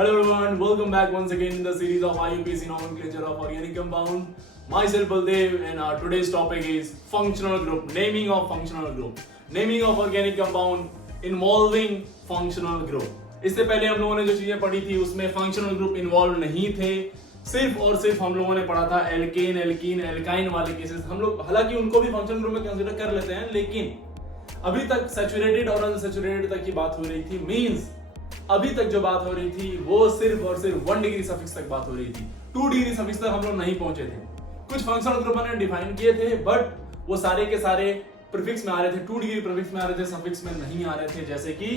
Hello everyone, welcome back once again in the series of IUPAC nomenclature of organic compound. Myself Baldev and our today's topic is functional group, naming of functional group, naming of organic compound involving functional group. इससे पहले हम लोगों ने जो चीजें पढ़ी थी उसमें फंक्शनल ग्रुप इन्वॉल्व नहीं थे, सिर्फ और सिर्फ हम लोगों ने पढ़ा था एल्केन, एल्कीन, एल्काइन वाले केसेस। हम लोग हालांकि उनको भी फंक्शनल ग्रुप में कंसीडर कर लेते हैं, लेकिन अभी तक सैचुरेटेड और अनसैचुरेटेड तक की बात हो रही थी। मींस अभी तक जो बात हो रही थी वो सिर्फ और सिर्फ 1 डिग्री सफिक्स तक बात हो रही थी, 2 डिग्री सफिक्स तक हम लोग नहीं पहुंचे थे। कुछ फंक्शनल ग्रुप हमने डिफाइन किए थे, बट वो सारे के सारे प्रीफिक्स में आ रहे थे, 2 डिग्री प्रीफिक्स में आ रहे थे, सफिक्स में नहीं आ रहे थे। जैसे कि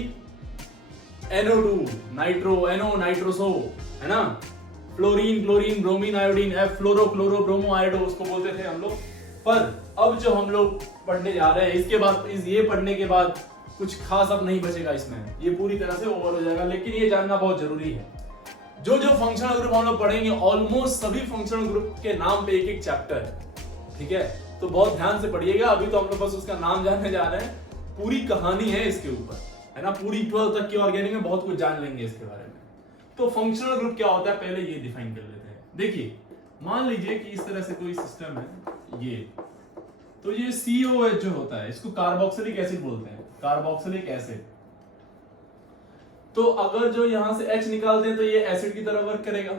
NO2 नाइट्रो, NO नाइट्रोसो, है ना, fluorine chlorine bromine iodine, F fluoro chloro bromo iodo उसको बोलते थे हम लोग। पर अब जो हम लोग पढ़ने जा रहे हैं, इसके बाद ये पढ़ने के बाद कुछ खास अब नहीं बचेगा इसमें, ये पूरी तरह से ओवर हो जाएगा। लेकिन ये जानना बहुत जरूरी है, जो जो फंक्शनल ग्रुप हम लोग पढ़ेंगे ऑलमोस्ट सभी फंक्शनल ग्रुप के नाम पे एक एक चैप्टर है, ठीक है। तो बहुत ध्यान से पढ़िएगा। अभी तो हम लोग बस उसका नाम जानने जा रहे हैं, पूरी कहानी है इसके ऊपर, है ना। पूरी 12 तक की ऑर्गेनिक में बहुत कुछ जान लेंगे इसके बारे में। तो फंक्शनल ग्रुप क्या होता है पहले ये डिफाइन कर लेते हैं। देखिए, मान लीजिए कि इस तरह से कोई सिस्टम है, ये तो ये COH जो होता है इसको कार्बोक्सिलिक एसिड बोलते हैं, कार्बोक्सिलिक एसिड। तो अगर जो यहां से H निकाल दें तो ये एसिड की तरह वर्क करेगा।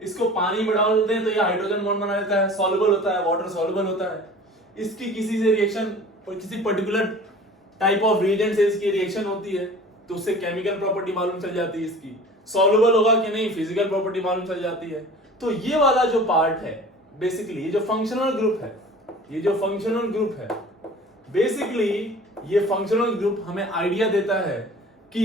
इसको पानी में डाल दें तो ये हाइड्रोजन बॉन्ड बना लेता है, सॉल्युबल होता है, वाटर सॉल्युबल होता है। इसकी किसी से रिएक्शन और किसी पर्टिकुलर टाइप ऑफ रिएजेंट से इसकी रिएक्शन होती है तो उससे केमिकल प्रॉपर्टी मालूम चल जाती है, इसकी सॉल्युबल होगा कि नहीं, फिजिकल प्रॉपर्टी मालूम चल जाती है। तो ये वाला जो पार्ट है बेसिकली, ये जो फंक्शनल ग्रुप है, ये जो फंक्शनल ग्रुप है बेसिकली, ये फंक्शनल ग्रुप हमें आइडिया देता है कि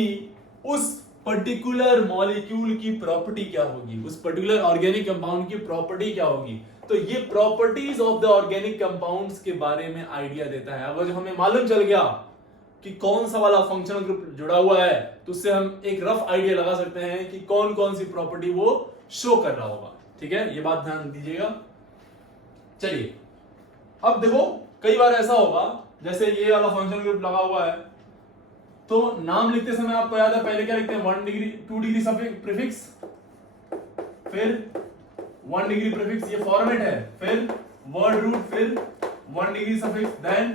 उस पर्टिकुलर मॉलिक्यूल की प्रॉपर्टी क्या होगी, उस पर्टिकुलर ऑर्गेनिक कंपाउंड की प्रॉपर्टी क्या होगी। तो ये properties of the organic compounds के बारे में आइडिया देता है। अगर हमें मालूम चल गया कि कौन सा वाला फंक्शनल ग्रुप जुड़ा हुआ है तो उससे हम एक रफ आइडिया लगा सकते हैं कि कौन कौन सी प्रॉपर्टी वो शो कर रहा होगा, ठीक है। ये बात ध्यान दीजिएगा। चलिए, अब देखो, कई बार ऐसा होगा जैसे ये वाला फंक्शनल ग्रुप लगा हुआ है तो नाम लिखते समय आपको याद है पहले क्या लिखते हैं, 1 डिग्री 2 डिग्री सफिक्स प्रीफिक्स, फिर 1 डिग्री प्रीफिक्स, ये फॉर्मेट है, फिर वर्ड रूट, फिर 1 degree suffix, then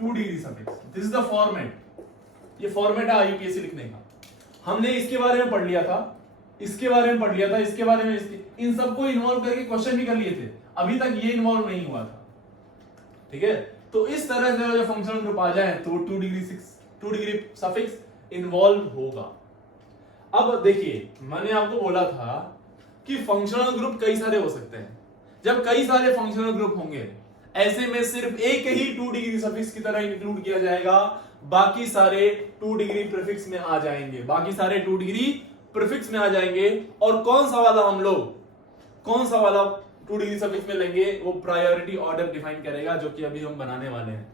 2 degree suffix. This is the format, ये फॉर्मेट है IUPAC लिखने का। हमने इसके बारे में पढ़ लिया था, इसके बारे में पढ़ लिया था, इसके बारे में, इसके इन सबको इन्वॉल्व करके क्वेश्चन भी कर लिए थे। अभी तक ये इन्वॉल्व नहीं हुआ था, ठीक है। तो इस तरह से जो फंक्शनल ग्रुप आ जाए तो 2 डिग्री सफिक्स इन्वॉल्व होगा। अब देखिए, मैंने आपको बोला था कि फंक्शनल ग्रुप कई सारे हो सकते हैं। जब कई सारे फंक्शनल ग्रुप होंगे ऐसे में सिर्फ एक ही 2 डिग्री सफिक्स की तरह इंक्लूड किया जाएगा, बाकी सारे 2 डिग्री प्रीफिक्स में आ जाएंगे, बाकी सारे 2 डिग्री प्रीफिक्स में आ जाएंगे। और कौन सा वाला हम लोग, कौन सा वाला 2 डिग्री सफिक्स में लेंगे वो प्रायोरिटी ऑर्डर डिफाइन करेगा, जो कि अभी हम बनाने वाले हैं,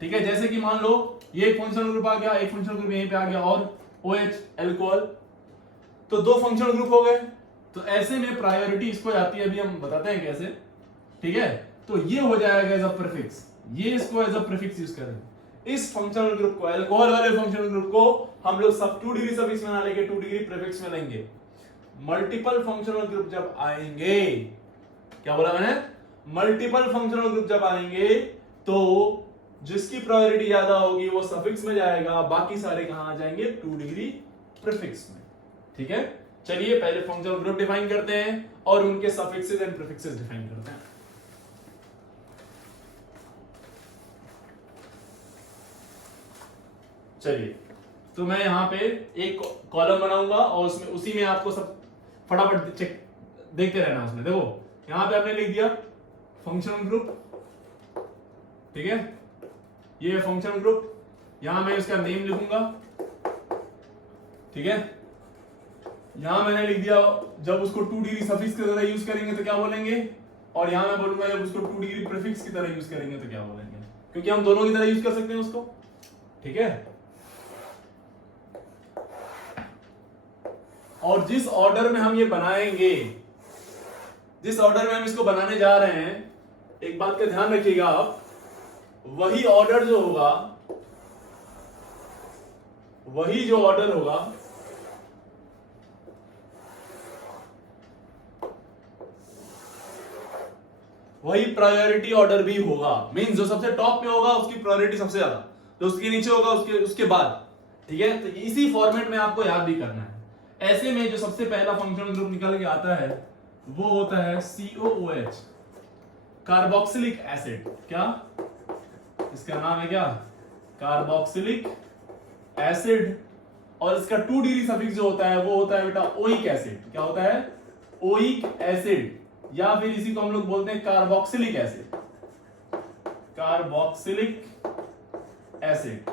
ठीक है। जैसे कि मान लो ये एक फंक्शनल ग्रुप आ गया, एक फंक्शनल ग्रुप यहीं पे आ गया, और OH अल्कोहल, तो 2 फंक्शनल ग्रुप हो गए। तो ऐसे में प्रायोरिटी इसको आती है, अभी हम बताते हैं कैसे, ठीक है। तो ये हो जाएगा एज अ प्रीफिक्स, ये इसको एज अ प्रीफिक्स यूज करेंगे। इस फंक्शनल ग्रुप को, अल्कोहल वाले फंक्शनल ग्रुप को हम लोग सब 2 डिग्री सफिक्स में ना लेके 2 डिग्री प्रीफिक्स में लेंगे। मल्टीपल फंक्शनल ग्रुप जब आएंगे, क्या बोला मैंने, मल्टीपल फंक्शनल ग्रुप जब आएंगे तो जिसकी प्रायोरिटी ज्यादा होगी वो सफिक्स में जाएगा, बाकी सारे कहां आ जाएंगे, 2 डिग्री प्रीफिक्स में, ठीक है। चलिए पहले फंक्शनल ग्रुप डिफाइन करते हैं और उनके सफिक्सेस एंड प्रीफिक्सेस डिफाइन करते हैं। चलिए, तो मैं यहां पे एक कॉलम बनाऊंगा और उसमें, उसी में आपको सब फटाफट चेक देखते रहना। उसमें देखो, यहां पे आपने लिख दिया फंक्शनल ग्रुप, ठीक है, ये फंक्शनल ग्रुप, यहां मैं इसका नेम लिखूंगा, ठीक है। यहां मैंने लिख दिया जब उसको 2 डिग्री सफिक्स की तरह यूज करेंगे तो क्या बोलेंगे, और यहां मैं बोलूंगा जब उसको 2 डिग्री प्रीफिक्स की तरह यूज करेंगे तो क्या बोलेंगे, क्योंकि हम दोनों की तरह यूज कर सकते हैं उसको, ठीक है। और जिस ऑर्डर में हम ये बनाएंगे, जिस ऑर्डर में हम इसको बनाने जा रहे हैं, एक बात का ध्यान रखिएगा आप, वही ऑर्डर जो होगा, वही जो ऑर्डर होगा वही प्रायोरिटी ऑर्डर भी होगा। मींस जो सबसे टॉप पे होगा उसकी प्रायोरिटी सबसे ज्यादा, जो उसके नीचे होगा उसके बाद। ठीक है, तो इसी फॉर्मेट में आपको याद भी करना है। ऐसे में जो सबसे पहला फंक्शनल ग्रुप निकल के आता है वो होता है COOH, कार्बोक्सिलिक एसिड। क्या इसका नाम है? क्या? Carboxylic acid. और इसका 2 डिग्री सफिक्स जो होता है वो होता है बेटा ओइक एसिड। क्या होता है? ओइक एसिड, या फिर इसी को हम लोग बोलते हैं कार्बोक्सिलिक एसिड। Carboxylic acid.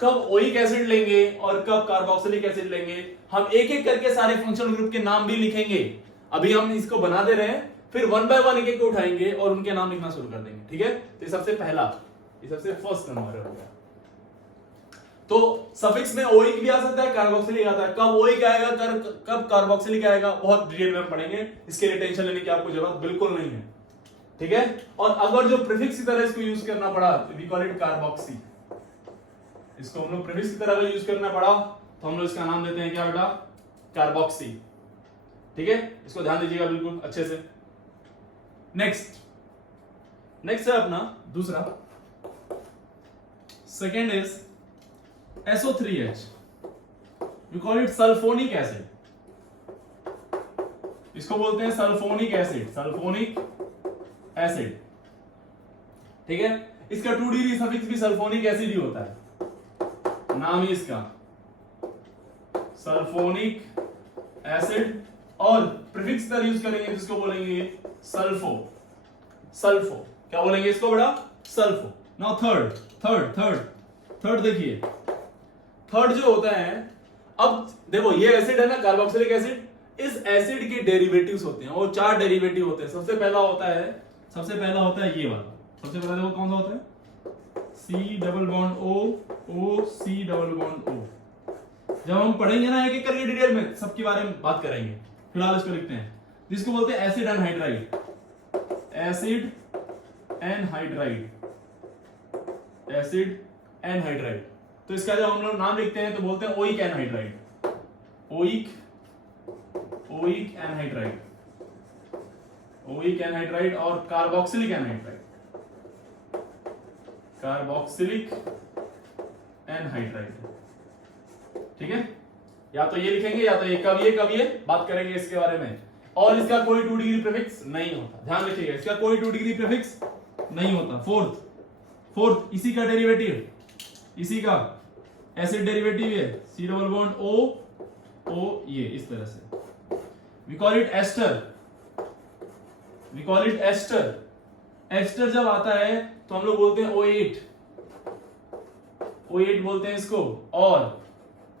कब ओइक एसिड लेंगे और कब कार्बोक्सिलिक एसिड लेंगे, हम एक एक करके सारे फंक्शनल ग्रुप के नाम भी लिखेंगे। अभी हम इसको बना दे रहे हैं, फिर वन बाय वन एक एक उठाएंगे और उनके नाम लिखना शुरू कर देंगे। ठीक है, तो ये सबसे पहला, ये सबसे फर्स्ट नंबर हो गया। तो सफिक्स में ओइक भी आ सकता है, कार्बोक्सिलिक आता है। कब ओइक आएगा, कब कार्बोक्सिलिक आएगा, बहुत डिटेल में पढ़ेंगे। इसके लिए टेंशन लेने की आपको जरूरत बिल्कुल नहीं है। ठीक है, और अगर जो प्रीफिक्स की तरह इसको यूज करना पड़ा, वी कॉल इट कार्बोक्सी। इसको हम लोग प्रीफिक्स की तरह अगर यूज करना पड़ा तो हम लोग इसका नाम देते हैं क्या बेटा? कार्बोक्सी। ठीक है, इसको ध्यान दीजिएगा बिल्कुल अच्छे से। नेक्स्ट है अपना दूसरा, second is SO3H, we call it sulphonic acid. इसको बोलते हैं सल्फोनिक एसिड, सल्फोनिक एसिड। ठीक है, इसका 2 डिग्री सफिक्स भी सल्फोनिक एसिड ही होता है, नाम ही इसका सल्फोनिक एसिड। और प्रीफिक्स तरह यूज करेंगे जिसको बोलेंगे सल्फो। सल्फो क्या बोलेंगे इसको बेटा? सल्फो। नाउ थर्ड देखिए, थर्ड जो होता है, अब देखो ये एसिड है ना कार्बोक्सिलिक एसिड, इस एसिड के डेरिवेटिव्स होते हैं, वो 4 डेरिवेटिव होते हैं। सबसे पहला होता है ये वाला। सबसे पहला देखो कौन सा होता है? C double bond O C double bond O। जब हम पढ़ेंगे ना एक एक करके डिटेल में सबके बारे में बात करेंगे, फिलहाल इसको लिखते हैं, जिसको बोलते हैं acid anhydride. Acid anhydride, acid anhydride. तो इसका जब हम लोग नाम लिखते हैं तो बोलते हैं oic anhydride. Oic anhydride, oic anhydride और कार्बोक्सिलिक एनहाइड्राइड, कार्बोक्सिलिक एनहाइड्राइड। ठीक है, या तो ये लिखेंगे या तो ये। कब ये बात करेंगे इसके बारे में। और इसका कोई 2 डिग्री प्रीफिक्स नहीं होता, ध्यान रखिएगा, इसका कोई 2 डिग्री प्रीफिक्स नहीं होता। फोर्थ इसी का डेरिवेटिव, इसी का एसिड डेरिवेटिव है C डबल बॉन्ड O, ये इस तरह से। We call it ester. Ester जब आता है तो हम लोग बोलते हैं O8 बोलते हैं इसको। और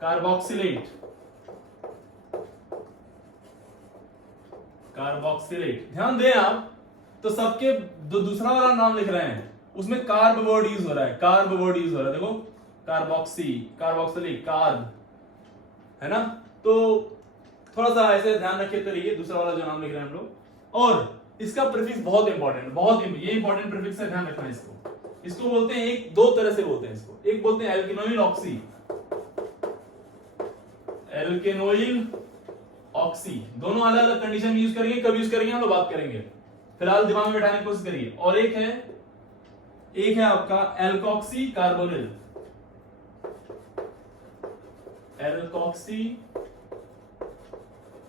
कार्बोक्सिलेट, ध्यान दें आप, तो सबके दूसरा वाला नाम लिख रहे हैं उसमें कार्ब वर्ड यूज हो रहा है। देखो कार्बोक्सी, कार्बोक्सिलिक, कार्ब, है ना। तो थोड़ा सा ऐसे ध्यान रखिए तो रहिए दूसरा वाला जो नाम लिख रहे हैं हम लोग। और इसका प्रीफिक्स बहुत इंपॉर्टेंट, ये इंपॉर्टेंट प्रीफिक्स है, ध्यान रखना है इसको बोलते हैं, एक दो तरह से बोलते हैं इसको। एक बोलते हैं एल्केनोइल ऑक्सी, एल्केनोइल ऑक्सी। दोनों अलग अलग कंडीशन में यूज करेंगे, कब यूज करेंगे हम लोग बात करेंगे, फिलहाल दिमाग में बैठाने की कोशिश करिए। और एक है आपका एल्कोक्सी कार्बोनिल, एल्कोक्सी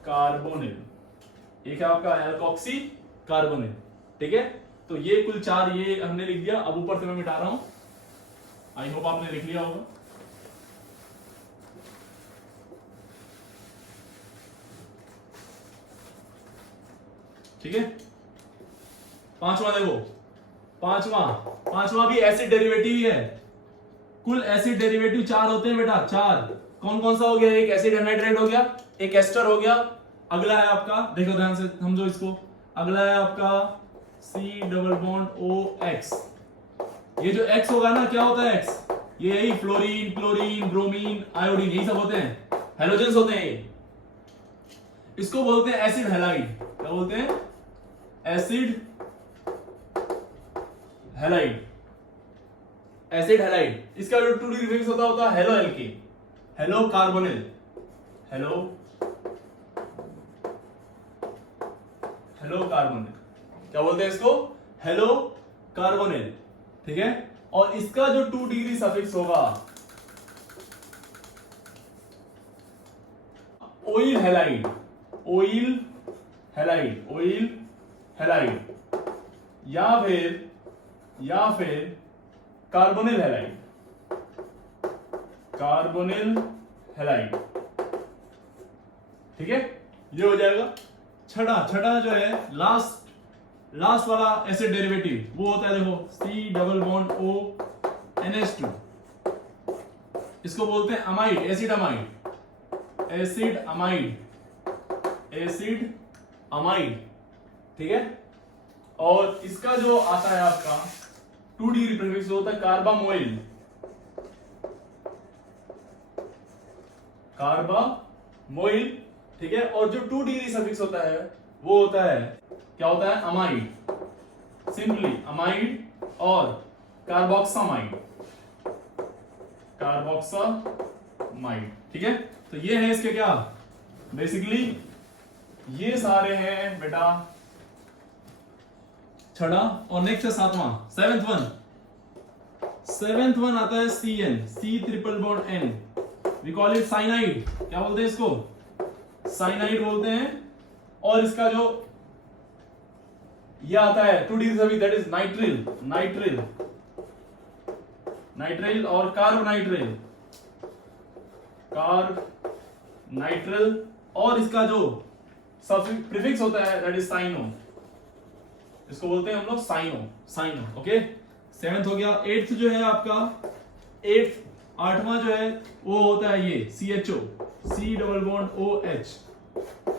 कार्बोनिल, एक है आपका एल्कोक्सी कार्बोनिल। ठीक है, तो ये कुल 4 ये हमने लिख दिया। अब ऊपर से मैं मिटा रहा हूं, आई होप आपने लिख लिया होगा। ठीक है, पांचवा देखो, पांचवा भी एसिड डेरिवेटिव ही है। कुल एसिड डेरिवेटिव 4 होते हैं बेटा, 4। कौन कौन सा हो गया? एक एसिड एनहाइड्राइड हो गया, एक एस्टर हो गया, अगला है आपका, देखो ध्यान से समझो इसको, अगला है आपका C डबल बॉन्ड OX। ये जो X होगा ना, क्या होता है X? ये यही फ्लोरीन, क्लोरीन, ब्रोमीन, आयोडीन, यही सब होते हैं, हैलोजेंस होते हैं ये। इसको बोलते हैं एसिड हैलाइड। क्या बोलते हैं? Acid halide, acid halide. इसका जो 2 डिग्री फिक्स होता है halo alkane, hello carbonyl, hello carbonyl. क्या बोलते हैं इसको? हेलो कार्बोनिल, ठीक है। और इसका जो 2 डिग्री सफिक्स होगा oil halide, oil halide, oil halide, या फिर कार्बोनिल हैलाइड, कार्बोनिल हैलाइड, ठीक है। ये हो जाएगा। छठा जो है लास्ट वाला एसिड डेरिवेटिव वो होता है, देखो C double bond O NH2, इसको बोलते हैं amide, acid amide, acid amide, acid amide, ठीक है। और इसका जो आता है आपका 2 डिग्री प्रीफिक्स होता है कार्बामोइल, कार्बामोइल, ठीक है। और जो 2 डिग्री सफिक्स होता है वो होता है, क्या होता है, अमाइड, सिंपली अमाइड और कार्बोक्सामाइड, कार्बोक्सामाइड, ठीक है। तो ये है इसके क्या, बेसिकली ये सारे हैं बेटा छठा। और नेक्स्ट है सातवां, सेवेंथ वन आता है CN, C triple bond N, we call it cyanide, क्या बोलते हैं इसको, साइनाइड बोलते हैं। और इसका जो ये आता है 2 degree suffix, that is nitrile, nitrile, nitrile और कार्बोनाइट्रिल, कार्बोनाइट्रिल। और इसका जो सफिक्स प्रीफिक्स होता है दैट इज साइनो, इसको बोलते हैं हम लोग साइनो, साइनो, ओके। 7th हो गया। 8th जो है आपका, 8वां जो है वो होता है ये CHO, C double bond OH,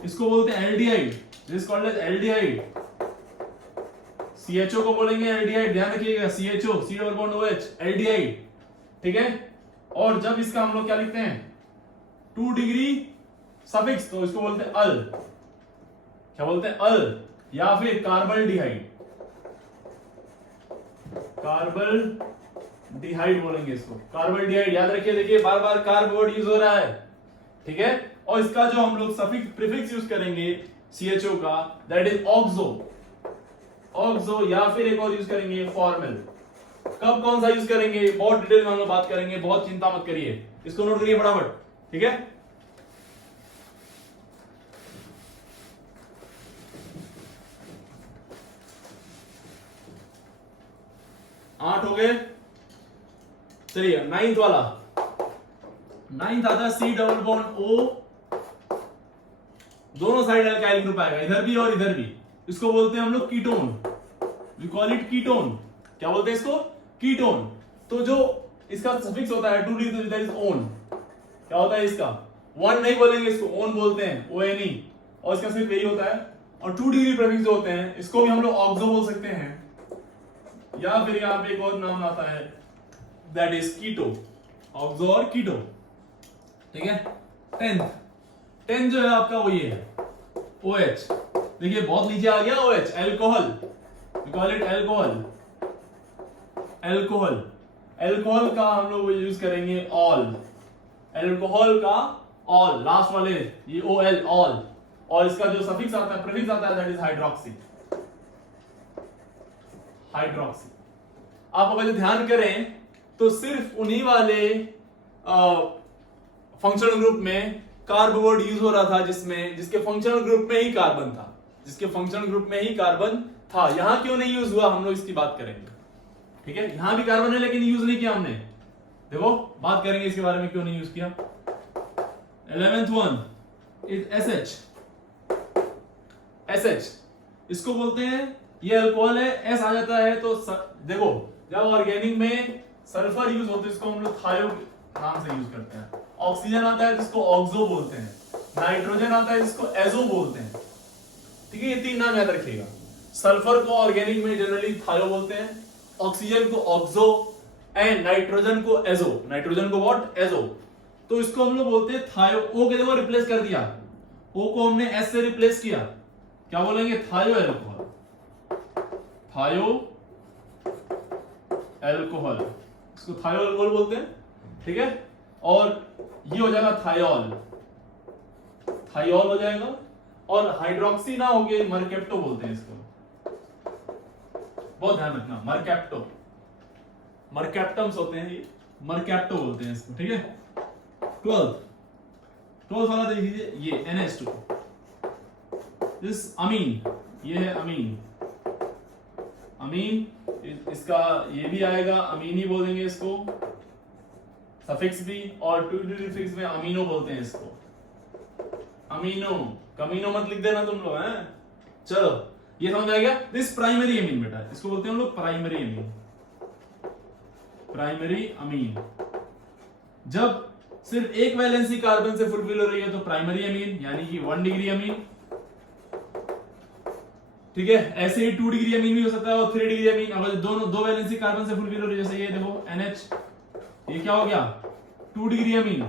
इसको बोलते हैं aldehyde, this called as aldehyde. CHO को बोलेंगे एल्डिहाइड, ध्यान रखिएगा, CHO, C double bond OH, aldehyde, ठीक है। और जब इसका हम लोग क्या लिखते हैं 2 डिग्री सफिक्स, तो इसको बोलते हैं अल, क्या बोलते हैं, अल, या फिर कार्बल्डिहाइड, कार्बल्डिहाइड बोलेंगे इसको, कार्बल्डिहाइड, याद रखिए, देखिए बार बार कार्ब वर्ड यूज हो रहा है, ठीक है। और इसका जो हम लोग सफिक्स प्रीफिक्स यूज करेंगे CHO का, दैट इज ऑक्सो, ऑक्सो, या फिर एक और यूज करेंगे फॉर्मल। कब कौन सा यूज करेंगे बहुत डिटेल में हम लोग बात करेंगे, बहुत चिंता मत करिए, इसको नोट करिए फटाफट, ठीक है। आठ हो गए। चलिए 9th वाला, 9th आता है C डबल बॉन्ड O, दोनों साइड अल्काइल ग्रुप आएगा, इधर भी और इधर भी, इसको बोलते हैं हम लोग ketone, we call it ketone, क्या बोलते हैं इसको, कीटोन। तो जो इसका सफिक्स होता है 2 डिग्री, दैट इज ओन, क्या होता है इसका, 1 नहीं बोलेंगे इसको, ओन बोलते हैं, ONE, और इसका सिर्फ यही होता है। और 2 डिग्री प्रीफिक्स जो होते हैं इसको भी हम लोग ऑक्सो बोल सकते हैं, या फिर यहां पे एक और नाम आता है दैट इज कीटो, ऑक्सो और कीटो, ठीक है। 10th जो है आपका वो ये है OH, देखिए बहुत नीचे आ गया OH, alcohol, we call it alcohol, alcohol, alcohol का हम लोग यूज करेंगे ऑल, एल्कोहल का ऑल, लास्ट वाले ये OL, ऑल। और इसका जो सफिक्स आता है, प्रीफिक्स आता है, दैट इज हाइड्रोक्सी, हाइड्रोक्सी। आप अगर ध्यान करें तो सिर्फ उन्हीं वाले फंक्शनल ग्रुप में कार्ब वर्ड यूज हो रहा था जिसके फंक्शनल ग्रुप में ही कार्बन था, जिसके फंक्शनल ग्रुप में ही कार्बन था। यहां क्यों नहीं यूज हुआ हम लोग इसकी बात करेंगे, ठीक है। यहां भी कार्बन है लेकिन यूज नहीं किया हमने, देखो बात करेंगे इसके बारे में क्यों नहीं यूज किया। 11th वन इज SH, इसको बोलते हैं, ये अल्कोहल है, S आ जाता है तो देखो जब ऑर्गेनिक में सल्फर यूज होता है इसको हम लोग थायो नाम से यूज करते हैं, ऑक्सीजन आता है जिसको ऑक्सो बोलते हैं, नाइट्रोजन आता है जिसको एजो बोलते हैं, ठीक है। ये 3 नाम याद रखिएगा। सल्फर को ऑर्गेनिक में जनरली थायो बोलते हैं, ऑक्सीजन को ऑक्सो एंड नाइट्रोजन को एजो, नाइट्रोजन को व्हाट, एजो। तो इसको हम लोग बोलते हैं थायो। ओ के देखो रिप्लेस कर दिया, ओ को हमने एस से रिप्लेस किया, क्या बोलेंगे, थायो एल्कोहल, थायो एल्कोहल, इसको थायो एल्कोहल बोलते हैं, ठीक है। और ये हो जाएगा थायोल, थायोल हो जाएगा। और हाइड्रोक्सी ना हो गए मरकेप्टो बोलते हैं इसको, बहुत ध्यान रखना, मरकैप्टो, मरकैप्टम्स होते हैं ये, मरकैप्टो बोलते हैं इसको, ठीक है। 12th वाला देख लीजिए, ये NH2, दिस अमीन, ये है अमीन, अमीन इसका ये भी आएगा, अमीन ही बोलेंगे इसको, सफिक्स भी, और टू डिग्री में अमीनो बोलते हैं इसको, अमीनो, कमीनो मत लिख देना तुम लोग, हैं। चलो ये समझ आ गया। दिस प्राइमरी अमीन बेटा, इसको बोलते हैं हम लोग प्राइमरी अमीन, प्राइमरी अमीन। जब सिर्फ एक वैलेंसी कार्बन से फुलफिल हो रही है तो प्राइमरी अमीन, यानी कि 1 डिग्री अमीन, ठीक है। ऐसे ही 2 डिग्री अमीन भी हो सकता है और 3 डिग्री अमीन। अगर दो वैलेंसी कार्बन से फुलफिल हो रही है, जैसे ये देखो NH, ये क्या हो गया 2 डिग्री अमीन,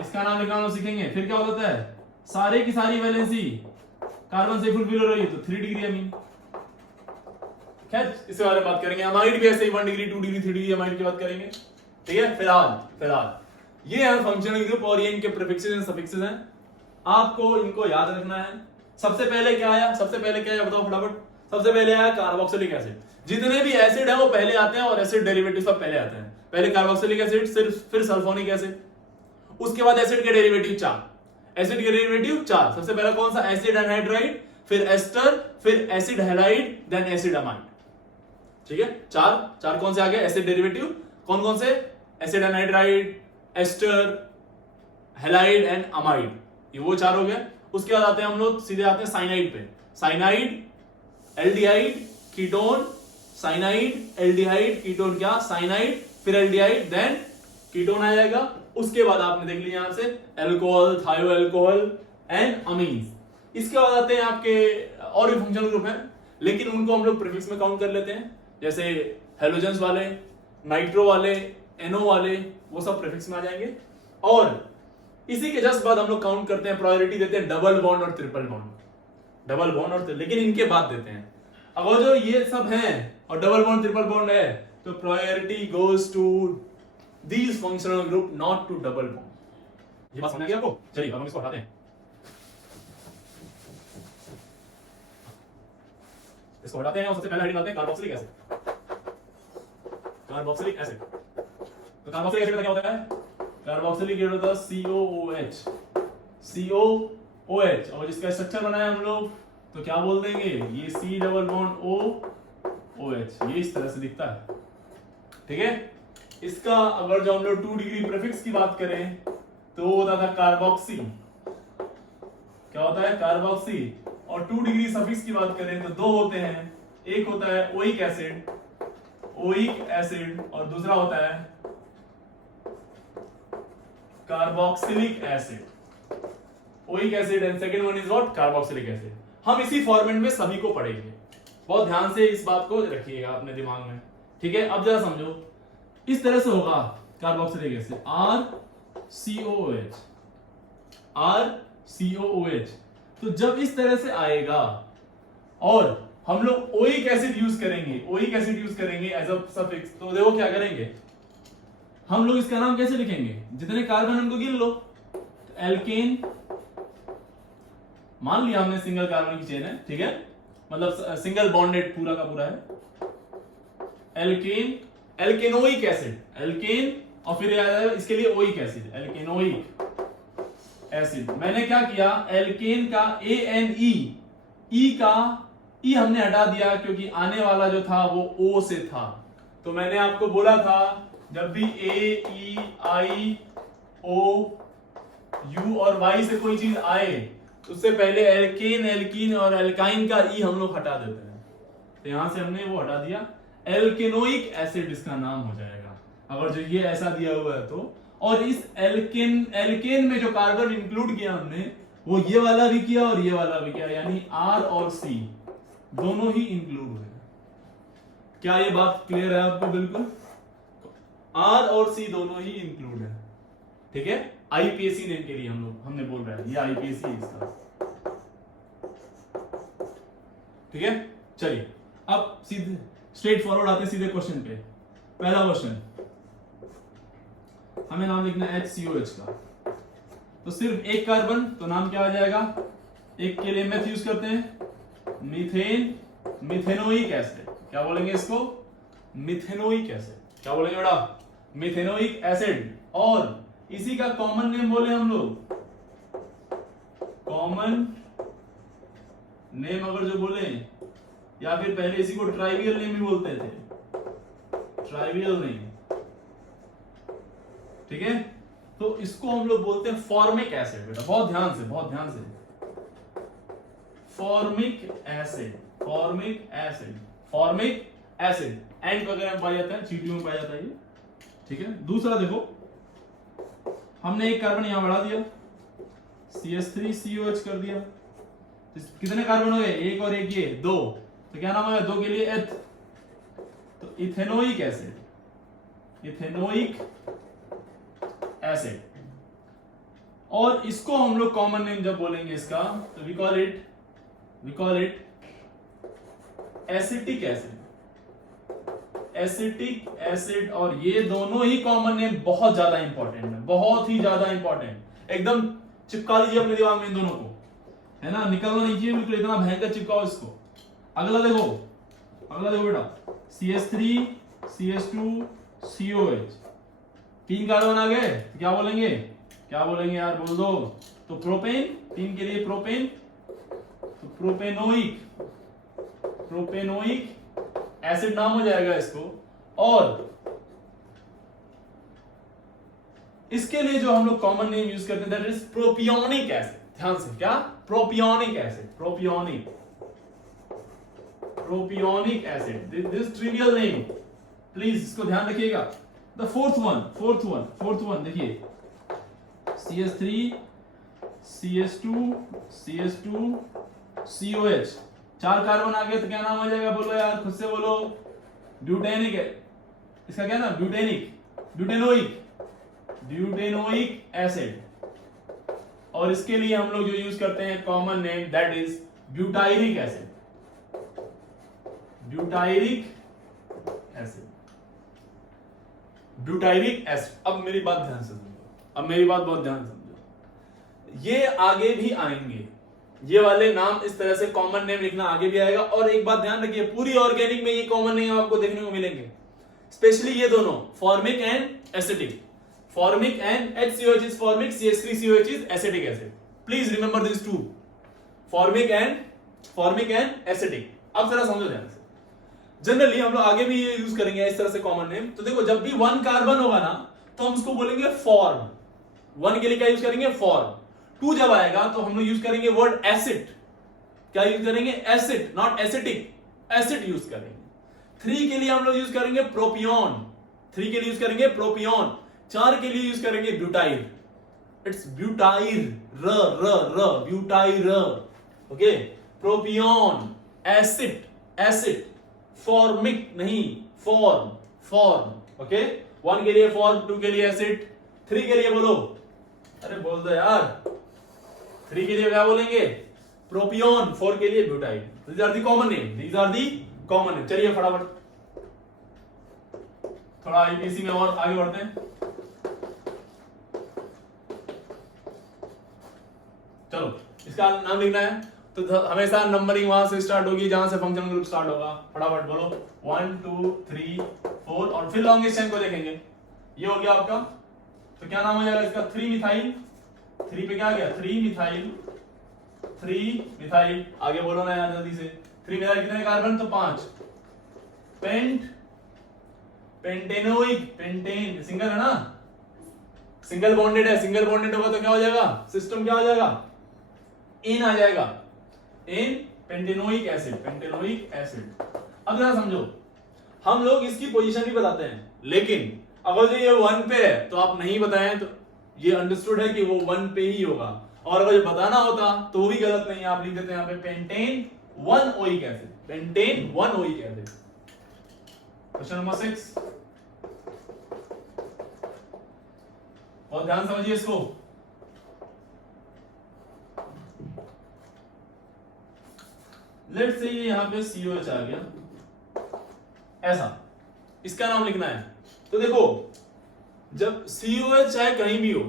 इसका नाम निकालना सीखेंगे। फिर क्या हो जाता है, सारे की सारी वैलेंसी कार्बन से फुलफिल हो रही है तो 3 डिग्री अमीन। खैर इसके बारे में बात करेंगे। अमाइड भी ऐसे ही 1 डिग्री 2 डिग्री 3 डिग्री अमाइड की बात करेंगे, ठीक है। फिलहाल ये है फंक्शनल ग्रुप और ये इनके प्रीफिक्सेस एंड सफिक्सेस हैं, आपको इनको याद रखना है। सबसे पहले क्या आया, बताओ फटाफट। सबसे पहले आया कार्बोक्सिलिक एसिड। जितने भी एसिड है वो पहले आते हैं और एसिड डेरिवेटिव सब पहले आते हैं। पहले कार्बोक्सिलिक एसिड, फिर सल्फोनिक एसिड, उसके बाद एसिड के डेरिवेटिव 4। एसिड के डेरिवेटिव 4, सबसे पहला कौन सा, एसिड एनहाइड्राइड, फिर एस्टर, फिर acid halide, then acid amide, ठीक है। चार कौन से आ गए एसिड डेरिवेटिव, कौन से, acid anhydride, ester, halide and amide, ये वो 4 हो गए। उसके बाद आते हैं हम लोग, सीधे आते हैं साइनाइड पे। Cyanide, aldehyde, ketone, cyanide, aldehyde, ketone, क्या साइनाइड, फिर एल्डिहाइड, देन कीटोन आ जाएगा। उसके बाद आपने देख लिया यहां से अल्कोहल, थायो अल्कोहल एंड अमीन्स। इसके बाद आते हैं आपके और भी फंक्शनल ग्रुप हैं, लेकिन उनको हम लोग प्रीफिक्स में काउंट कर लेते हैं, जैसे हेलोजेंस वाले, नाइट्रो वाले, एनो वाले, वो सब प्रीफिक्स में आ जाएंगे। और इसी के जस्ट बाद हम लोग काउंट करते हैं, प्रायोरिटी देते हैं डबल बॉन्ड और ट्रिपल बॉन्ड, लेकिन इनके बाद देते हैं। अगर जो ये सब हैं और डबल बॉन्ड ट्रिपल बॉन्ड है तो priority goes to these functional group, not to double bond. ये बात समझ आ गई आपको? चलिए अब हम इसको हटाते हैं, इसको हटाते हैं और सबसे पहले हेडिंग डालते हैं कार्बोक्सिलिक एसिड। कार्बोक्सिलिक एसिड, तो कार्बोक्सिलिक एसिड का क्या होता है, कार्बोक्सिलिक एसिड होता है COOH, और जिसका स्ट्रक्चर बनाया हम लोग तो क्या बोल देंगे, ये C डबल बॉन्ड OH, ये इस तरह से दिखता है, ठीक है। इसका अगर जो हम लोग 2 डिग्री प्रीफिक्स की बात करें तो वो होता था कार्बोक्सी, क्या होता है कार्बोक्सी। और 2 डिग्री सफिक्स की बात करें तो 2 होते हैं, एक होता है ओइक एसिड और दूसरा होता है carboxylic acid. Oic acid and second one is what, carboxylic acid. हम इसी फॉर्मेट में सभी को पढ़ेंगे, बहुत ध्यान से इस बात को रखिएगा अपने दिमाग में, ठीक है। अब जरा समझो, इस तरह से होगा कार्बोक्सिलिक एसिड RCOOH। तो जब इस तरह से आएगा और हम लोग ओइक एसिड यूज करेंगे एज अ सफिक्स, तो देखो क्या करेंगे हम लोग, इसका नाम कैसे लिखेंगे, जितने कार्बन उनको गिन लो। तो एल्केन, मान लिया हमने सिंगल कार्बन की चेन है, ठीक है, मतलब सिंगल बॉन्डेड पूरा का पूरा है। एल्केन, एल्केनोइक एसिड, एल्केन, और फिर इसके लिए ओइक एसिड, एल्केनोइक एसिड। मैंने क्या किया, एल्केन का ANE, ई का ई हमने हटा दिया क्योंकि आने वाला जो था वो O से था। तो मैंने आपको बोला था जब भी AEIOU और Y से कोई चीज आए उससे पहले एल्कीन और एल्काइन का ई हम लोग हटा देते हैं, तो यहां से हमने वो हटा दिया, एल्केनोइक एसिड इसका नाम हो जाएगा अगर जो ये ऐसा दिया हुआ है तो। और इस एल्केन में जो कार्बन इंक्लूड किया हमने वो ये वाला भी किया और ये वाला भी किया, यानी R और C दोनों ही इंक्लूड हुए। क्या ये बात क्लियर है आपको? बिल्कुल, R और C दोनों ही इंक्लूड है, ठीक है। IPAC नेम के लिए हमने बोल रहा है, ये IPAC है इसका, ठीक है। चलिए अब सीधे स्ट्रेट फॉरवर्ड आते हैं सीधे क्वेश्चन पे। पहला क्वेश्चन, हमें नाम लिखना है HCOH का, तो सिर्फ एक कार्बन, तो नाम क्या आ जाएगा, एक के लिए मेथ यूज करते हैं, मीथेन, मिथेनोइक एसिड, क्या बोलेंगे इसको? Methanoic acid. क्या बोलेंगे बेटा? Methanoic acid. और इसी का कॉमन नेम बोले हम लोग, कॉमन नेम अगर जो बोले, या फिर पहले इसी को ट्राइवियल नेम भी बोलते थे, ट्राइवियल नेम, ठीक है। तो इसको हम लोग बोलते हैं फॉर्मिक एसिड। बेटा बहुत ध्यान से, बहुत ध्यान से, formic acid, formic acid, formic acid. And वगैरह में पाया जाता है, चीटियों में पाया जाता है ये, ठीक है। दूसरा देखो, हमने एक कार्बन यहां बढ़ा दिया, CH3COH कर दिया, तो कितने कार्बन हो गए? एक और एक, ये दो, तो क्या नाम है? दो के लिए एथ, तो इथेनोइक एसिड, इथेनोइक एसिड। और इसको हम लोग कॉमन नेम जब बोलेंगे इसका, तो we call it acetic acid, acetic acid. और ये दोनों ही कॉमन नेम बहुत ज्यादा इंपॉर्टेंट है, बहुत ही ज्यादा इंपॉर्टेंट। एकदम चिपका लीजिए अपने दिमाग में इन दोनों को, है ना, निकलना नहीं चाहिए बिल्कुल, इतना भयंकर चिपकाओ इसको। अगला देखो, अगला देखो बेटा, CH3 CH2 COH, तीन कार्बन आ गए, क्या बोलेंगे? क्या बोलेंगे यार, बोल दो। तो प्रोपेन, तीन के लिए प्रोपेन, तो प्रोपेनोइक, प्रोपेनोइक एसिड नाम हो जाएगा इसको। और इसके लिए जो हम लोग कॉमन नेम यूज करते हैं, दैट इज प्रोपियोनिक एसिड। ध्यान से, क्या? Propionic acid, propionic, propionic acid, this trivial name, please इसको ध्यान रखिएगा। द फोर्थ वन देखिए, CH3 CH2 CH2 COH, चार कार्बन आ गए, तो क्या नाम आ जाएगा? बोलो यार, खुद से बोलो। ब्यूटेनिक है इसका, क्या नाम? ब्यूटेनिक, ब्यूटेनोइक, ब्यूटेनोइक एसिड। और इसके लिए हम लोग जो यूज करते हैं common name, that is butyric acid, butyric acid, butyric acid. अब मेरी बात ध्यान से समझो, अब मेरी बात बहुत ध्यान से समझो, ये आगे भी आएंगे, ये वाले नाम इस तरह से कॉमन नेम लिखना आगे भी आएगा। और एक बात ध्यान रखिए, पूरी ऑर्गेनिक में ये कॉमन नेम आपको देखने को मिलेंगे, स्पेशली ये दोनों, formic and acetic. Formic and HCOH is formic, CH3COH is acetic acid. Please remember these two, formic and acidic. अब जरा समझो ध्यान से, जनरली हम लोग आगे भी ये यूज करेंगे इस तरह से कॉमन नेम। तो देखो, जब भी वन कार्बन होगा ना, तो हम उसको बोलेंगे फॉर्म, वन के लिए क्या यूज करेंगे? फॉर्म। टू जब आएगा तो हम लोग यूज करेंगे वर्ड एसिड, क्या यूज करेंगे? Acid, not acetic, acid use करेंगे। थ्री के लिए हम लोग यूज करेंगे प्रोपियोन, थ्री के लिए यूज करेंगे प्रोपियोन। चार के लिए यूज करेंगे ब्यूटाइर, इट्स ब्यूटाइर, र र र, butyr, okay. Propion, acid, acid, formic नहीं, फॉर्म, फॉर्म, ओके। वन के लिए फॉर्म, टू के लिए एसिड, थ्री के लिए बोलो, अरे बोल दो यार, थ्री के लिए क्या बोलेंगे? प्रोपियोन, फोर के लिए butyl. These are the common name, these are the common name. चलिए फटाफट थोड़ा आईपीसी में और आगे बढ़ते हैं। चलो, इसका नाम लिखना है, तो हमेशा नंबरिंग वहां से स्टार्ट होगी जहां से फंक्शनल ग्रुप स्टार्ट होगा। फटाफट बोलो, 1 2 3 4, और फिर लॉन्गेस्ट चेन को देखेंगे। ये हो गया आपका, तो क्या नाम हो जाएगा इसका? 3 मिथाइल, 3 पे क्या आ गया? 3 मिथाइल, 3 मिथाइल। आगे बोलो ना यार जल्दी से, 3 मिथाइल कितने कार्बन? तो 5। पेंट, पेंटेनोइक, पेंटेन सिंगल है ना, सिंगल बॉन्डेड है, सिंगल बॉन्डेड होगा तो क्या हो जाएगा? सिस्टम क्या हो जाएगा? एन आ जाएगा, एन, पेंटेनोइक एसिड, पेंटेनोइक एसिड। अब जरा समझो, हम लोग इसकी पोजीशन भी बताते हैं, लेकिन अगर जो ये 1 पे है तो आप नहीं बताएं तो ये अंडरस्टूड है कि वो 1 पे ही होगा, और अगर बताना होता तो वो भी गलत नहीं है। आप लिख देते हैं यहाँ पे pentane 1 oic acid, pentane 1 oic acid. Question number 6, और ध्यान समझिए इसको। लेट्स से यहाँ पे COH आ गया, ऐसा इसका नाम लिखना है। तो देखो, जब COH चाहे कहीं भी हो,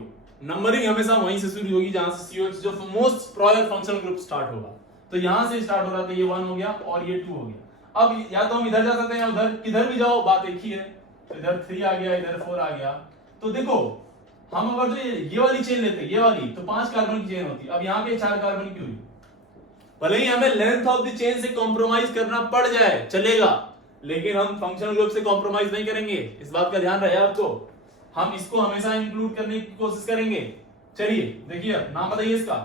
नंबरिंग हमेशा वहीं से शुरू होगी जहां से COH जो most prior functional group start होगा। तो यहां से स्टार्ट हो रहा था, ये 1 हो गया और ये 2 हो गया। अब या तो हम इधर जा सकते हैं या उधर, किधर भी जाओ बात एक ही है। तो इधर 3 आ गया, इधर 4 आ गया। तो देखो हम अगर जो ये वाली चेन लेते हैं, ये वाली, तो 5 कार्बन की चेन होती। अब यहाँ पे 4 कार्बन की हुई। भले ही हमें लेंथ ऑफ द चेन से कॉम्प्रोमाइज करना पड़ जाए चलेगा, लेकिन हम फंक्शनल ग्रुप से कॉम्प्रोमाइज नहीं करेंगे, इस बात का ध्यान रहे आपको। हम इसको हमेशा इंक्लूड करने की कोशिश करेंगे। चलिए देखिए, नाम बताइए इसका।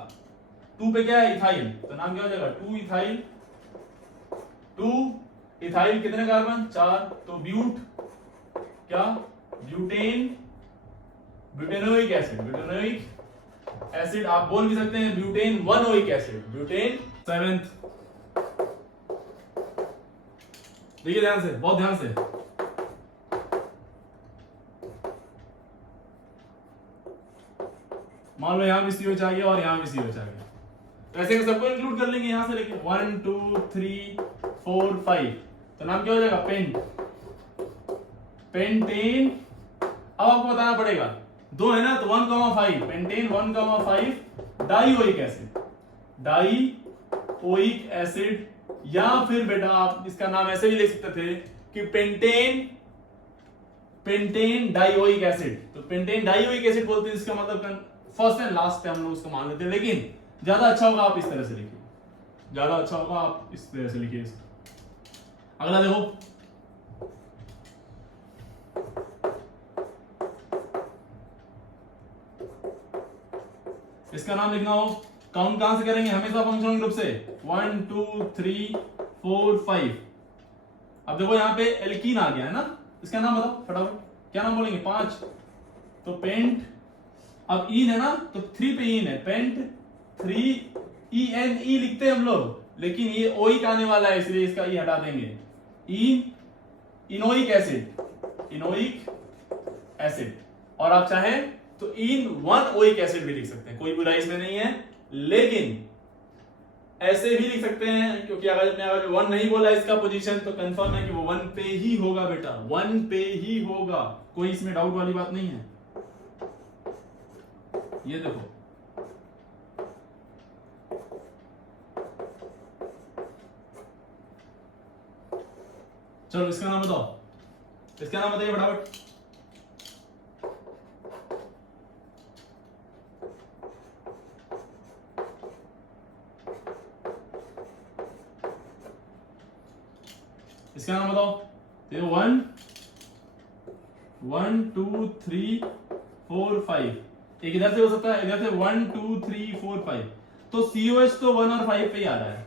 2 पे क्या है? इथाइल। तो नाम क्या हो जाएगा? 2 इथाइल। 2 इथाइल कितने कार्बन? 4। तो ब्यूट क्या? Butane, butanoic acid. Butanoic acid आप बोल भी सकते हैं butane 1 oic acid. Butane 7th। देखिए ध्यान से, बहुत ध्यान से। मान लो यहां भी COH आ गया और यहां भी COH आ गया, तो ऐसे में सबको इंक्लूड कर लेंगे यहां से लेके 1 2 3 4 5। तो नाम क्या हो जाएगा? Pent, pentane. अब आपको बताना पड़ेगा, 2 है ना, तो 1,5 pentane 1,5 dioic acid. Dioic acid, या फिर बेटा आप इसका नाम ऐसे भी लिख सकते थे कि पेंटेन, पेंटेन डाइओइक एसिड। तो पेंटेन डाइओइक एसिड बोलते हैं, इसका मतलब फर्स्ट एंड लास्ट पे हम लोग उसको मान लेते हैं, लेकिन ज्यादा अच्छा होगा आप इस तरह से लिखिए, ज्यादा अच्छा होगा आप इस तरह से लिखिए इसको। अगला देखो, इसका नाम लिखना हो, काउंट कहां से करेंगे? हमेशा फंक्शनल ग्रुप से। 1 2 3 4 5। अब देखो यहाँ पे एल्कीन आ गया है ना, इसका नाम बताओ फटाफट, क्या नाम बोलेंगे? 5। तो पेंट, अब ईन है ना, तो 3 पे ईन है, पेंट 3 ENE लिखते हैं हम लोग, लेकिन ये ओइक आने वाला है इसलिए इसका ई हटा देंगे। ईन, इनोइक एसिड, इनोइक एसिड। और आप चाहें तो इन 1 ओइक एसिड भी लिख सकते हैं, कोई बुराई इसमें नहीं है, लेकिन ऐसे भी लिख सकते हैं, क्योंकि अगर 1 नहीं बोला इसका पोजीशन, तो कंफर्म है कि वो 1 पे ही होगा बेटा, 1 पे ही होगा, कोई इसमें डाउट वाली बात नहीं है। ये देखो, चलो इसका नाम बताओ, इसका नाम बताइए फटाफट। इसका नाम बताओ। तो 1 2 3 4 5, एक इधर से हो सकता है, इधर से 1 2 3 4 5। तो COH तो 1 और 5 पे ही आ रहा है।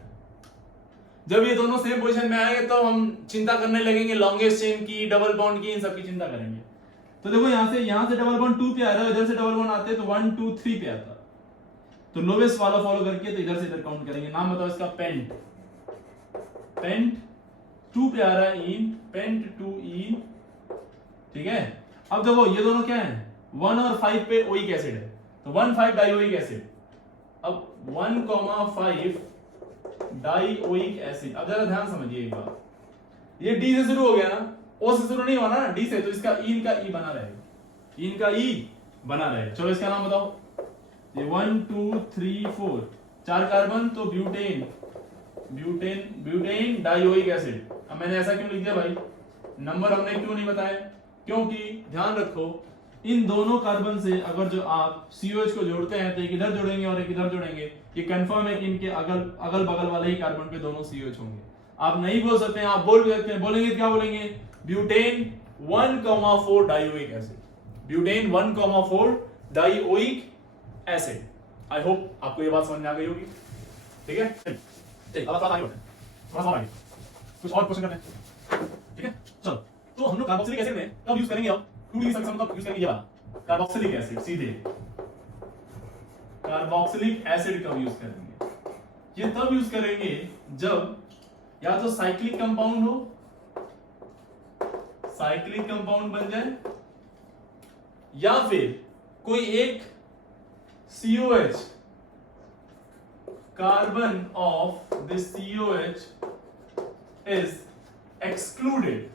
जब ये दोनों सेम पोजीशन में आएंगे तो हम चिंता करने लगेंगे लॉन्गेस्ट चेन की, डबल बॉन्ड की, इन सब की चिंता करेंगे। तो देखो यहां से डबल बॉन्ड 2 पे आ रहा है, इधर से डबल बॉन्ड आते हैं तो 1 2 3 पे आता, तो लोवेस्ट वाला फॉलो करके तो इधर से इधर काउंट करेंगे। नाम बताओ इसका। पेंट, पेंट 2 पे आ रहा है इन, पेंट 2 इन, ठीक है। अब देखो ये दोनों क्या है? 1 और 5 पे ओइक एसिड है, तो 1 5 डाइओइक एसिड। अब 1,5 डाइओइक एसिड। अब जरा ध्यान समझिए एक बात, ये डी से शुरू हो गया ना, ओ से शुरू नहीं हुआ ना, डी से, तो इसका इन का ई बना रहेगा, इन का ई बना रहे। चलो इसका नाम बताओ। ये 1 2 3 4 4 कार्बन, तो butane, butane, butane dioic acid. अब मैंने ऐसा क्यों लिख दिया भाई? नंबर हमने क्यों नहीं बताया? क्योंकि ध्यान रखो, इन दोनों कार्बन से अगर जो आप COH को जोड़ते हैं तो एक इधर जोड़ेंगे और एक इधर जोड़ेंगे, ये कंफर्म है कि इनके अगल बगल वाले ही कार्बन पे दोनों COH होंगे। आप नहीं बोल सकते हैं, आप बोल भी सकते हैं, बोलेंगे क्या बोलेंगे? Butane 1,4 dioic acid, butane 1,4 dioic acid. I hope आपको ये बात समझ में आ गई होगी, ठीक है। अब आप आगे बढ़ते हैं, थोड़ा सा आगे कुछ और क्वेश्चन करते हैं, ठीक है। चलो, तो हम लोग कार्बोक्सिलिक एसिड में कब यूज करेंगे? अब 2 डिग्री सेल्सियस में यूज करेंगे ये वाला कार्बोक्सिलिक एसिड, सीधे कार्बोक्सिलिक एसिड कब यूज करेंगे? ये तब यूज करेंगे जब या तो साइक्लिक कंपाउंड हो, साइक्लिक कंपाउंड बन जाए, या फिर कोई एक COH, carbon of this COH is excluded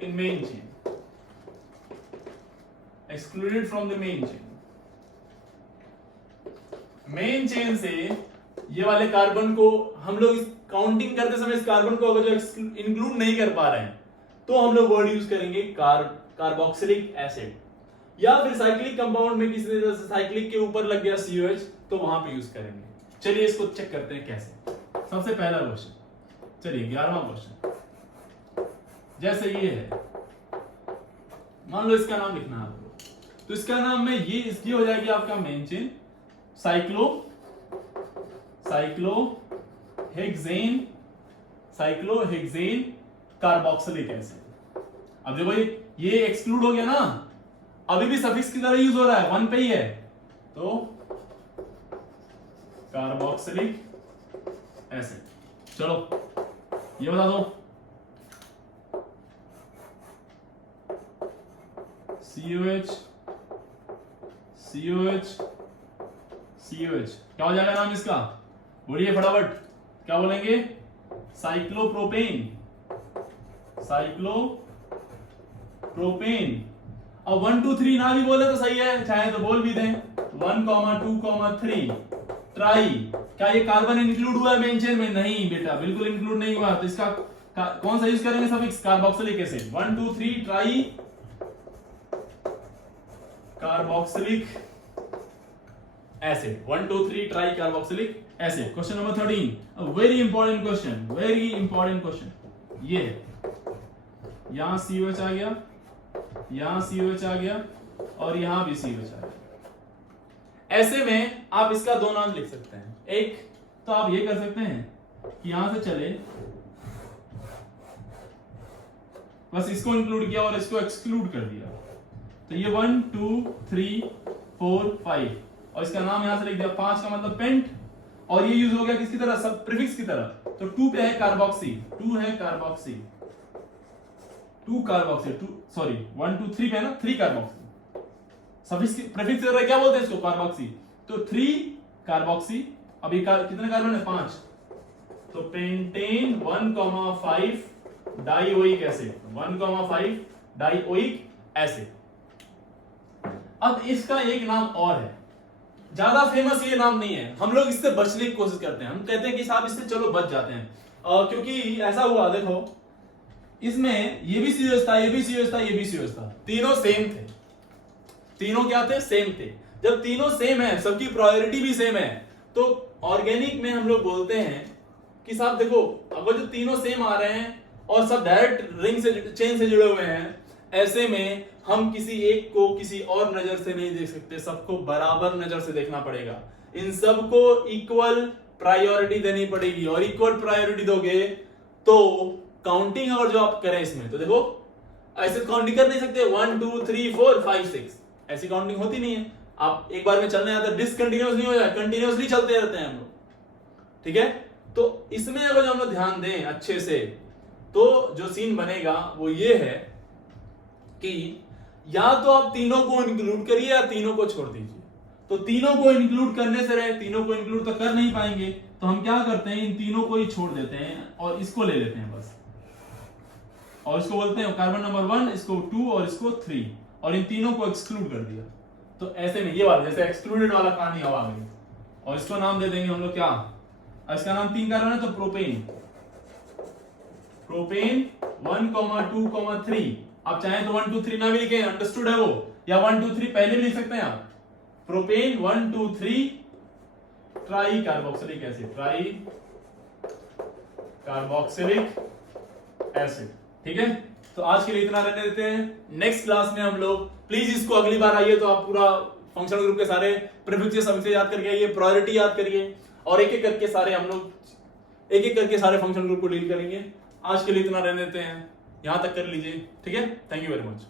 in main chain, excluded from the main chain। main chain से ये वाले कार्बन को हम लोग इस काउंटिंग करते समय इस कार्बन को अगर जो इंक्लूड नहीं कर पा रहे हैं तो हम लोग वर्ड यूज करेंगे कार्बोक्सिलिक एसिड, या फिर साइक्लिक कंपाउंड में किसी तरह से साइक्लिक के ऊपर लग गया COH तो वहां पे यूज करेंगे। चलिए इसको चेक करते हैं कैसे। सबसे पहला क्वेश्चन, चलिए 11वां क्वेश्चन, जैसे ये है, मान लो इसका नाम लिखना है आपको, तो इसका नाम में ये इसकी हो जाएगी आपका main chain cyclohexane carboxylic acid. अब देखो ये एक्सक्लूड हो गया ना, अभी भी सफिक्स की तरह यूज हो रहा है, वन पे ही है, तो कार्बोक्सिलिक एसिड। चलो ये बता दो, COH क्या हो जाएगा नाम इसका, बोलिए फटाफट, क्या बोलेंगे, साइक्लोप्रोपेन। अब 1 2 3 ना भी बोले तो सही है, चाहे तो बोल भी दें 1 2 3 ट्राई। क्या ये कार्बन इंक्लूड हुआ है मेन चेन में? नहीं बेटा, बिल्कुल इंक्लूड नहीं हुआ, तो इसका कौन सा यूज करेंगे suffix, carboxylic acid. 1 2 3 try carboxylic acid, 1 2 3 try carboxylic acid. Question number 13, very important question, ये है, यहां COH आ गया, यहां COH आ गया और यहां भी COH आ गया। ऐसे में आप इसका दो नाम लिख सकते हैं, एक तो आप ये कर सकते हैं कि यहां से चले, बस इसको इंक्लूड किया और इसको एक्सक्लूड कर दिया, तो ये 1 2 3 4 5 और इसका नाम यहां से लिख दिया 5 का मतलब पेंट, और ये यूज हो गया किसकी तरह, सब प्रीफिक्स की तरह, तो 2 पे है कार्बोक्सी, 2 है कार्बोक्सी, 2 कार्बोक्सी, 2 सॉरी 1 2 3 पे है ना 3 कार्बोक्सी, सफिक्स प्रीफिक्स की तरह क्या बोलते हैं इसको, कार्बोक्सी, तो 3 कार्बोक्सी। अभी कितने कार्बन है, 5, तो pentane 1,5 dioic acid, 1,5 dioic acid. अब इसका एक नाम और है, ज्यादा फेमस ये नाम नहीं है, हम लोग इससे बचने की कोशिश करते हैं, हम कहते हैं कि साहब इससे चलो बच जाते हैं, क्योंकि ऐसा हुआ, देखो इसमें ये भी COH था, ये भी COH था, ये भी COH था, तीनों सेम थे, तीनों क्या थे, सेम थे। जब तीनों सेम है, सबकी प्रायोरिटी भी सेम है, तो ऑर्गेनिक में हम लोग बोलते हैं कि साहब देखो, अगर जो तीनों सेम आ रहे हैं और सब डायरेक्ट रिंग से चेन से जुड़े हुए हैं, ऐसे में हम किसी एक को किसी और नजर से नहीं देख सकते, सबको बराबर नजर से देखना पड़ेगा, इन सबको इक्वल प्रायोरिटी देनी पड़ेगी, और इक्वल प्रायोरिटी दोगे तो काउंटिंग अगर जो आप करें इसमें, तो देखो ऐसे काउंटिंग कर नहीं सकते 1 2 3 4 5 6, ऐसी काउंटिंग होती नहीं है। आप एक बार में चलने आता डिसकंटिन्यूअस नहीं हो जाए, कंटिन्यूअसली चलते रहते हैं हम लोग, ठीक है। तो इसमें अगर जो हम लोग ध्यान दें अच्छे से, तो जो सीन बनेगा वो ये है कि या तो आप तीनों को इंक्लूड करिए या तीनों को छोड़ दीजिए। तो तीनों को इंक्लूड करने से रहे, तीनों को इंक्लूड तो कर नहीं पाएंगे, तो हम क्या करते हैं, इन तीनों को ही छोड़ देते हैं और इसको ले लेते हैं बस, और इसको बोलते हैं कार्बन नंबर 1, इसको 2 और इसको 3, और इन तीनों को एक्सक्लूड कर दिया। तो ऐसे में ये वाला जैसे एक्सक्लूडेड वाला कहानी हवा गई, और इसको नाम दे देंगे हम लोग क्या, इसका नाम 3 कार्बन है तो प्रोपेन 1, 2, 3। आप चाहें तो 1 2 3 ना भी लिखें, अंडरस्टूड है वो, या 1 2 3 पहले भी लिख सकते हैं आप, propane 1 2 3 try carboxylic acid, try carboxylic acid, ठीक है। तो आज के लिए इतना रहने देते हैं, नेक्स्ट क्लास में हम लोग, प्लीज इसको अगली बार आइए तो आप पूरा फंक्शनल ग्रुप के सारे प्रीफिक्स सफिक्स याद करके आइए, प्रायोरिटी याद करिए, और एक एक करके सारे हम लोग एक एक करके सारे फंक्शनल ग्रुप को डील करेंगे। आज के लिए इतना रहने देते हैं, यहां तक कर लीजिए, ठीक है। Thank you very much.